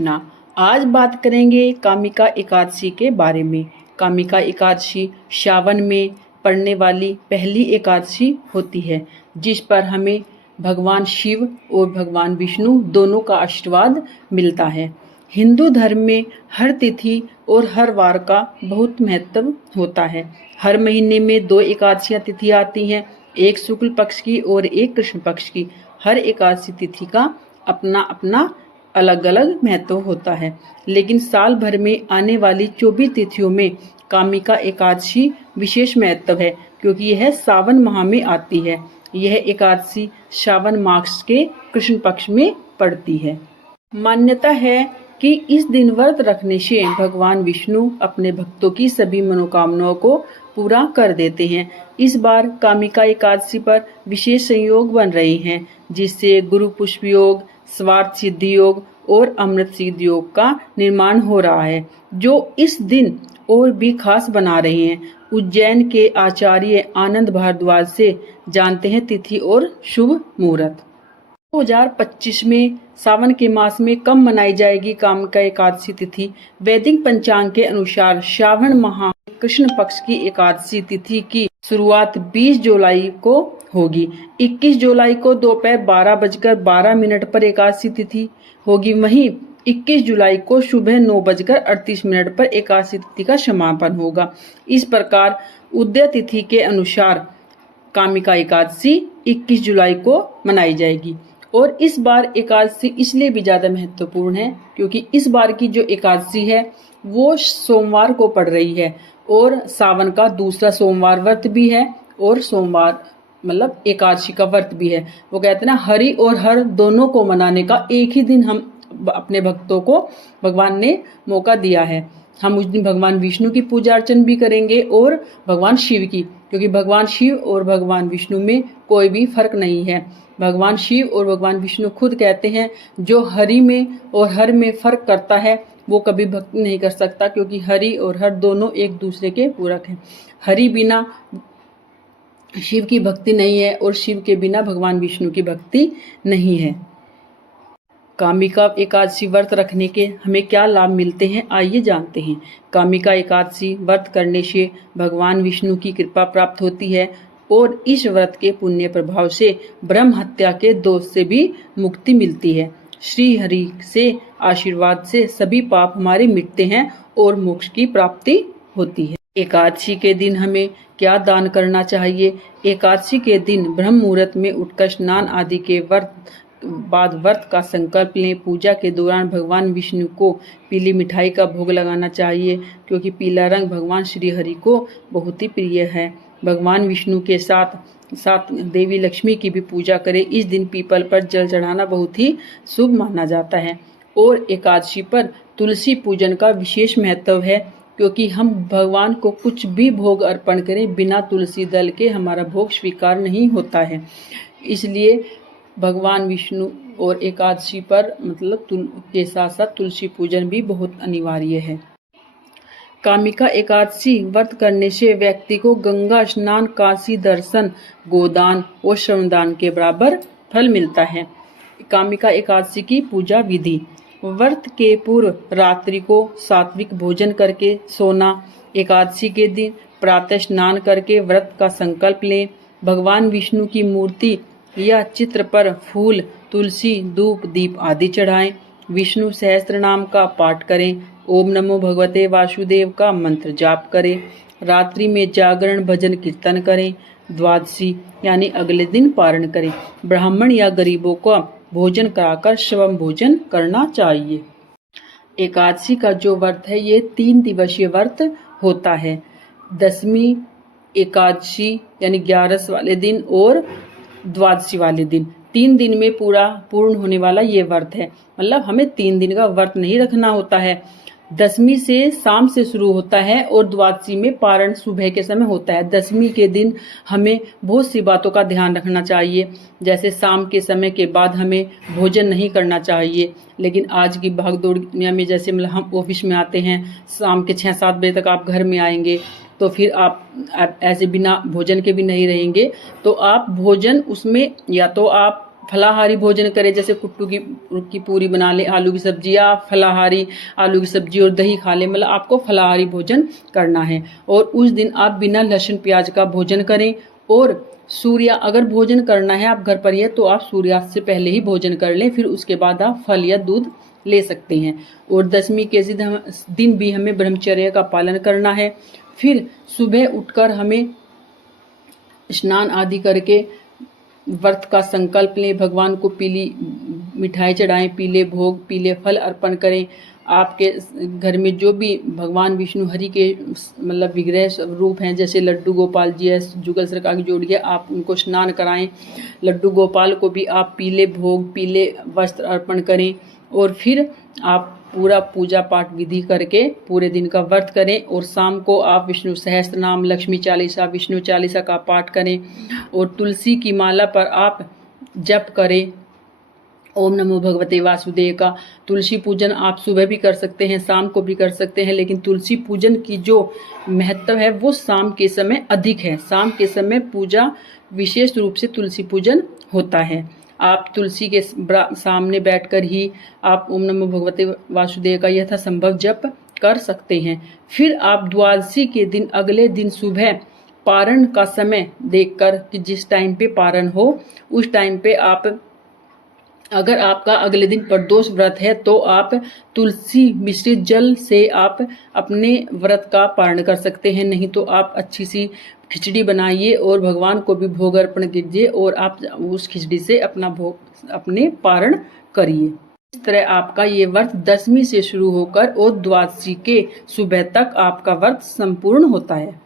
ना आज बात करेंगे कामिका एकादशी के बारे में। कामिका एकादशी श्रावण में पड़ने वाली पहली एकादशी होती है, जिस पर हमें भगवान शिव और भगवान विष्णु दोनों का आशीर्वाद मिलता है। हिंदू धर्म में हर तिथि और हर वार का बहुत महत्व होता है। हर महीने में 2 एकादशियां तिथि आती हैं, एक शुक्ल पक्ष की और एक कृष्ण पक्ष की। हर एकादशी तिथि का अपना अपना अलग अलग महत्व होता है, लेकिन साल भर में आने वाली 24 तिथियों में कामिका एकादशी विशेष महत्व है, क्योंकि यह सावन माह में आती है। यह एकादशी श्रावण मास के कृष्ण पक्ष में पड़ती है। मान्यता है कि इस दिन व्रत रखने से भगवान विष्णु अपने भक्तों की सभी मनोकामनाओं को पूरा कर देते हैं। इस बार कामिका एकादशी पर विशेष संयोग बन रहे हैं, जिससे गुरु पुष्प योग, स्वार्थ सिद्धि योग और अमृत सिद्धि योग का निर्माण हो रहा है, जो इस दिन और भी खास बना रहे हैं। उज्जैन के आचार्य आनंद भारद्वाज से जानते हैं तिथि और शुभ मुहूर्त। 2025 में सावन के मास में कब मनाई जाएगी कामिका एकादशी तिथि? वैदिक पंचांग के अनुसार श्रावण माह कृष्ण पक्ष की एकादशी तिथि की शुरुआत 20 जुलाई को होगी। 21 जुलाई को दोपहर 12:12 पर एकादशी तिथि होगी। वहीं 21 जुलाई को सुबह 9:38 पर एकादशी तिथि का समापन होगा। इस प्रकार उदय तिथि के अनुसार कामिका एकादशी 21 जुलाई को मनाई जाएगी। और इस बार एकादशी इसलिए भी ज़्यादा महत्वपूर्ण है, क्योंकि इस बार की जो एकादशी है वो सोमवार को पड़ रही है, और सावन का दूसरा सोमवार व्रत भी है, और सोमवार मतलब एकादशी का व्रत भी है। वो कहते हैं ना, हरि और हर दोनों को मनाने का एक ही दिन हम अपने भक्तों को भगवान ने मौका दिया है। हम उस दिन भगवान विष्णु की पूजा अर्चन भी करेंगे और भगवान शिव की, क्योंकि भगवान शिव और भगवान विष्णु में कोई भी फर्क नहीं है। भगवान शिव और भगवान विष्णु खुद कहते हैं, जो हरि में और हर में फर्क करता है वो कभी भक्ति नहीं कर सकता, क्योंकि हरि और हर दोनों एक दूसरे के पूरक हैं। हरि बिना शिव की भक्ति नहीं है, और शिव के बिना भगवान विष्णु की भक्ति नहीं है। कामिका एकादशी व्रत रखने के हमें क्या लाभ मिलते हैं, आइए जानते हैं। कामिका एकादशी व्रत करने से भगवान विष्णु की कृपा प्राप्त होती है, और इस व्रत के पुण्य प्रभाव से ब्रह्म हत्या के दोष से भी मुक्ति मिलती है। श्री हरि से आशीर्वाद से सभी पाप हमारे मिटते हैं और मोक्ष की प्राप्ति होती है। एकादशी के दिन हमें क्या दान करना चाहिए? एकादशी के दिन ब्रह्म मुहूर्त में उठकर स्नान आदि के बाद व्रत का संकल्प लें। पूजा के दौरान भगवान विष्णु को पीली मिठाई का भोग लगाना चाहिए, क्योंकि पीला रंग भगवान श्री हरि को बहुत ही प्रिय है। भगवान विष्णु के साथ साथ देवी लक्ष्मी की भी पूजा करें। इस दिन पीपल पर जल चढ़ाना बहुत ही शुभ माना जाता है। और एकादशी पर तुलसी पूजन का विशेष महत्व है, क्योंकि हम भगवान को कुछ भी भोग अर्पण करें, बिना तुलसी दल के हमारा भोग स्वीकार नहीं होता है। इसलिए भगवान विष्णु और एकादशी पर मतलब के साथ साथ तुलसी पूजन भी बहुत अनिवार्य है। कामिका एकादशी व्रत करने से व्यक्ति को गंगा स्नान, काशी दर्शन, गोदान और श्रमदान के बराबर फल मिलता है। कामिका एकादशी की पूजा विधि: व्रत के पूर्व रात्रि को सात्विक भोजन करके सोना। एकादशी के दिन प्रातः स्नान करके व्रत का संकल्प लें। भगवान विष्णु की मूर्ति या चित्र पर फूल, तुलसी, धूप, दीप आदि चढ़ाएं। विष्णु सहस्त्र नाम का पाठ करें। ओम नमो भगवते वासुदेव का मंत्र जाप करें। रात्रि में जागरण, भजन, कीर्तन करें। द्वादशी यानी अगले दिन पारण करें। ब्राह्मण या गरीबों का भोजन कराकर श्रवण भोजन करना चाहिए। एकादशी का जो व्रत है ये 3 दिवसीय व्रत होता है। दशमी एकादशी यानी 11 वाले दिन और द्वादशी वाले दिन, 3 दिन में पूर्ण होने वाला ये व्रत है। मतलब हमें 3 दिन का व्रत नहीं रखना होता है। दशमी से शाम से शुरू होता है और द्वादशी में पारण सुबह के समय होता है। दशमी के दिन हमें बहुत सी बातों का ध्यान रखना चाहिए, जैसे शाम के समय के बाद हमें भोजन नहीं करना चाहिए। लेकिन आज की भागदौड़ दुनिया में जैसे मतलब हम ऑफिस में आते हैं, शाम के 6-7 बजे तक आप घर में आएंगे, तो फिर आप ऐसे बिना भोजन के भी नहीं रहेंगे। तो आप भोजन उसमें या तो आप फलाहारी भोजन करें, जैसे कुट्टू की पूरी बना लें, आलू की सब्जी, या फलाहारी आलू की सब्जी और दही खा लें, मतलब आपको फलाहारी भोजन करना है। और उस दिन आप बिना लहसुन प्याज का भोजन करें। और अगर भोजन करना है आप घर पर ही है तो आप सूर्यास्त से पहले ही भोजन कर लें, फिर उसके बाद आप फल या दूध ले सकते हैं। और दशमी के दिन भी हमें ब्रह्मचर्य का पालन करना है। फिर सुबह उठकर हमें स्नान आदि करके व्रत का संकल्प लें, भगवान को पीली मिठाई चढ़ाएं, पीले भोग, पीले फल अर्पण करें। आपके घर में जो भी भगवान विष्णु हरि के मतलब विग्रह रूप हैं, जैसे लड्डू गोपाल जी है, जुगल सरकार की जोड़ी है, आप उनको स्नान कराएं। लड्डू गोपाल को भी आप पीले भोग, पीले वस्त्र अर्पण करें। और फिर आप पूरा पूजा पाठ विधि करके पूरे दिन का व्रत करें। और शाम को आप विष्णु सहस्त्र नाम, लक्ष्मी चालीसा, विष्णु चालीसा का पाठ करें। और तुलसी की माला पर आप जप करें ओम नमो भगवते वासुदेव का। तुलसी पूजन आप सुबह भी कर सकते हैं, शाम को भी कर सकते हैं, लेकिन तुलसी पूजन की जो महत्व है वो शाम के समय अधिक है। शाम के समय पूजा विशेष रूप से तुलसी पूजन होता है। आप तुलसी के सामने बैठकर ही आप ओम नमो भगवते वासुदेव का यथासंभव जप कर सकते हैं। फिर आप द्वादशी के दिन अगले दिन सुबह पारण का समय देखकर कि जिस टाइम पे पारण हो उस टाइम पे आप, अगर आपका अगले दिन प्रदोष व्रत है तो आप तुलसी मिश्रित जल से आप अपने व्रत का पारण कर सकते हैं। नहीं तो आप अच्छी सी खिचड़ी बनाइए और भगवान को भी भोग अर्पण कीजिए और आप उस खिचड़ी से अपने पारण करिए। इस तरह आपका ये व्रत दशमी से शुरू होकर और द्वादशी के सुबह तक आपका व्रत संपूर्ण होता है।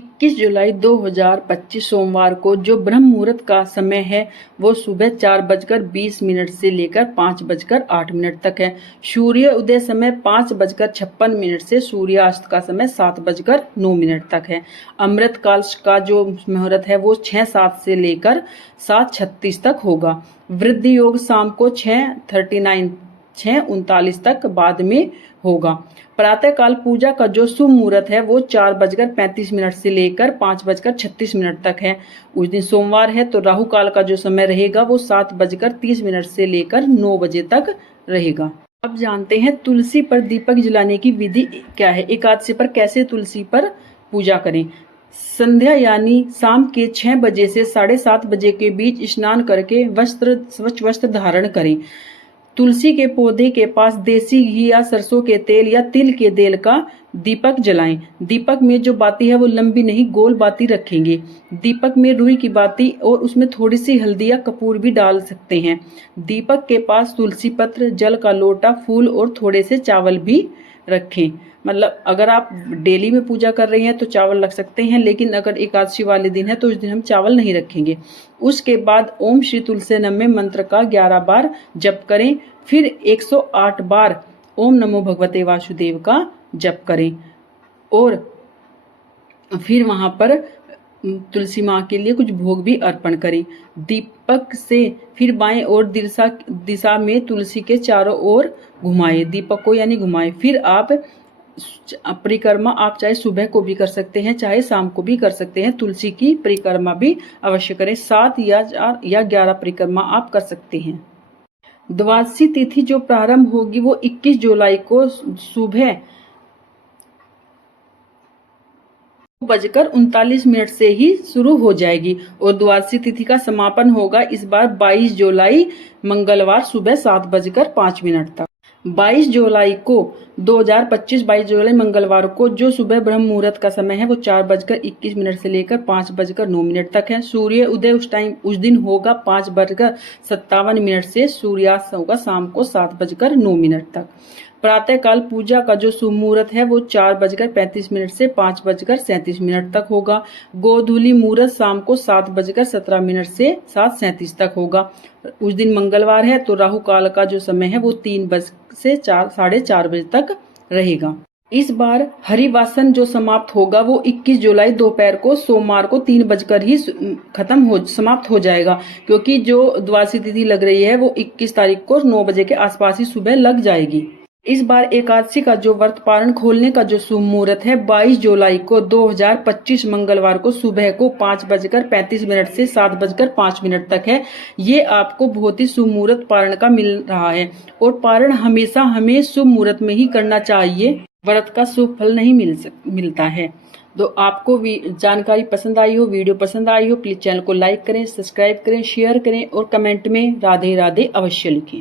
21 जुलाई 2025 सोमवार को जो ब्रह्म मुहूर्त का समय है वो सुबह 4:20 से लेकर 5:08 तक है। सूर्य उदय समय 5:56 से सूर्यास्त का समय 7:09 तक है। अमृत काल का जो मुहूर्त है वो 6:07 से लेकर 7:36 तक होगा। वृद्धि योग शाम को 6:39 तक बाद में होगा। प्रातः काल पूजा का जो शुभ मुहूर्त है वो 4:35 से लेकर 5:36 तक है। उस दिन सोमवार है तो राहु काल का जो समय रहेगा वो 7:30 से लेकर 9 बजे तक रहेगा। अब जानते हैं तुलसी पर दीपक जलाने की विधि क्या है। एकादशी पर कैसे तुलसी पर पूजा करें। संध्या यानी शाम के 6 बजे से 7:30 बजे के बीच स्नान करके स्वच्छ वस्त्र धारण करें। तुलसी के पौधे के पास देसी घी या सरसों के तेल या तिल के तेल का दीपक जलाएं। दीपक में जो बाती है वो लंबी नहीं गोल बाती रखेंगे। दीपक में रुई की बाती और उसमें थोड़ी सी हल्दी या कपूर भी डाल सकते हैं। दीपक के पास तुलसी पत्र, जल का लोटा, फूल और थोड़े से चावल भी रखें। मतलब अगर आप डेली में पूजा कर रहे हैं तो चावल रख सकते हैं, लेकिन अगर एकादशी वाले दिन है तो उस दिन हम चावल नहीं रखेंगे। उसके बाद ओम श्री तुलसी नमः मंत्र का 11 बार जप करें। फिर 108 बार ओम नमो भगवते वासुदेव का जप करें। और फिर वहां पर तुलसी माँ के लिए कुछ भोग भी अर्पण करें। दीपक से फिर बाएं और दिशा में तुलसी के चारों ओर घुमाएं, दीपक को यानी घुमाएं। फिर आप परिक्रमा आप चाहे सुबह को भी कर सकते हैं, चाहे शाम को भी कर सकते हैं। तुलसी की परिक्रमा भी अवश्य करें। 7 या 11 परिक्रमा आप कर सकते हैं। द्वादशी तिथि जो प्रारंभ होगी वो 21 जुलाई को सुबह 2:39 से ही शुरू हो जाएगी और द्वादशी तिथि का समापन होगा इस बार 22 जुलाई मंगलवार सुबह 7:05 तक। 22 जुलाई को 2025 22 जुलाई मंगलवार को जो सुबह ब्रह्म मुहूर्त का समय है वो 4:21 से लेकर 5:09 तक है। सूर्य उदय उस दिन होगा 5:57 से, सूर्यास्त होगा शाम को 7:09 तक। प्रातः काल पूजा का जो शुभ मुहूर्त है वो 4:35 से 5:37 तक होगा। गोधूली मुहूर्त शाम को 7:17 से 7:37 तक होगा। उस दिन मंगलवार है तो राहु काल का जो समय है वो 3 से 4:30 बजे तक रहेगा। इस बार हरिवासन जो समाप्त होगा वो 21 जुलाई दोपहर को सोमवार को 3 बजकर ही समाप्त हो जाएगा, क्योंकि जो द्वादशी तिथि लग रही है वो 21 तारीख को 9 बजे के आसपास ही सुबह लग जाएगी। इस बार एकादशी का जो व्रत पारण खोलने का जो शुभ मुहूर्त है 22 जुलाई को 2025 मंगलवार को सुबह को 5:35 से 7:05 तक है। ये आपको बहुत ही शुभ मुहूर्त पारण का मिल रहा है और पारण हमेशा हमें शुभ मुहूर्त में ही करना चाहिए, व्रत का शुभ फल नहीं मिलता है। तो आपको जानकारी पसंद आई हो, वीडियो पसंद आई हो, प्लीज चैनल को लाइक करें, सब्सक्राइब करें, शेयर करें और कमेंट में राधे राधे अवश्य लिखें।